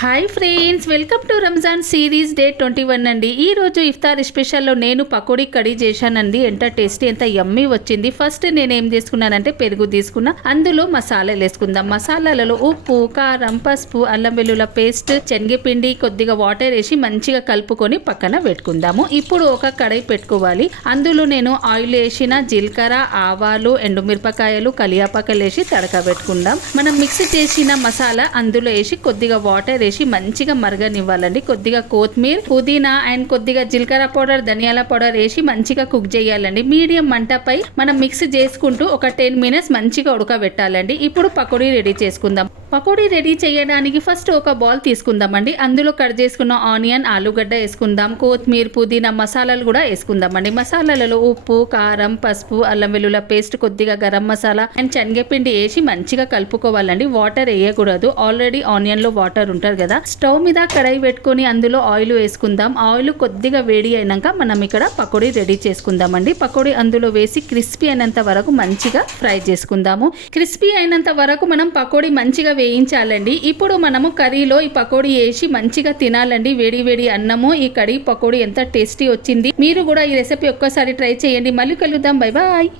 Hi friends, welcome to Ramzan series day 21 అండి. ఈ రోజు ఇఫ్తార్ స్పెషల్లో నేను పకోడీ కర్రీ చేశానండి. ఎంత టేస్టీ, ఎంత యమ్మీ వచ్చింది. ఫస్ట్ నేను ఏం చేసుకున్నానంటే పెరుగు తీసుకున్నా, అందులో మసాలాలు వేసుకుందాం. మసాలాలలో ఉప్పు, కారం, పసుపు, అల్లం వెల్లుల్లి పేస్ట్, శనగపిండి, కొద్దిగా వాటర్ వేసి మంచిగా కలుపుకొని పక్కన పెట్టుకుందాము. ఇప్పుడు ఒక కడాయి పెట్టుకోవాలి. అందులో నేను ఆయిల్ వేసిన జీలకర్ర, ఆవాలు, ఎండుమిరపకాయలు, కలియాపాకలు వేసి తడక పెట్టుకుందాం. మనం మిక్స్ చేసిన మసాలా అందులో వేసి కొద్దిగా వాటర్ వేసి మంచిగా మరగనివ్వాలండి. కొద్దిగా కొత్తిమీర, పుదీనా అండ్ కొద్దిగా జీలకర్ర పౌడర్, ధనియాల పౌడర్ వేసి మంచిగా కుక్ చేయాలండి. మీడియం మంటపై మనం మిక్స్ చేసుకుంటూ ఒక 10 మినిట్స్ మంచిగా ఉడకబెట్టాలండి. ఇప్పుడు పకోడీ రెడీ చేసుకుందాం. పకోడీ రెడీ చేయడానికి ఫస్ట్ ఒక బౌల్ తీసుకుందామండి. అందులో కట్ చేసుకున్న ఆనియన్, ఆలుగడ్డ వేసుకుందాం. కొత్తిమీర, పుదీనా, మసాలాలు కూడా వేసుకుందామండి. మసాలాలలో ఉప్పు, కారం, పసుపు, అల్లం వెల్లుల్లి పేస్ట్, కొద్దిగా గరం మసాలా అండ్ శనగపిండి వేసి మంచిగా కలుపుకోవాలండి. వాటర్ వేయకూడదు, ఆల్రెడీ ఆనియన్ లో వాటర్ ఉంటుంది కదా. స్టవ్ మీద కడాయి పెట్టుకొని అందులో ఆయిల్ వేసుకుందాం. ఆయిల్ కొద్దిగా వేడి అయినాక మనం ఇక్కడ పకోడీ రెడీ చేసుకుందామండి. పకోడీ అందులో వేసి క్రిస్పీ అయినంత వరకు మంచిగా ఫ్రై చేసుకుందాము. క్రిస్పీ అయినంత వరకు మనం పకోడీ మంచిగా వేయించాలండి. ఇప్పుడు మనము కర్రీలో ఈ పకోడీ వేసి మంచిగా తినాలండి. వేడి వేడి అన్నము, ఈ కర్రీ పకోడీ ఎంత టేస్టీ వచ్చింది. మీరు కూడా ఈ రెసిపీ ఒక్కసారి ట్రై చేయండి. మళ్ళీ కలుద్దాం. Bye bye.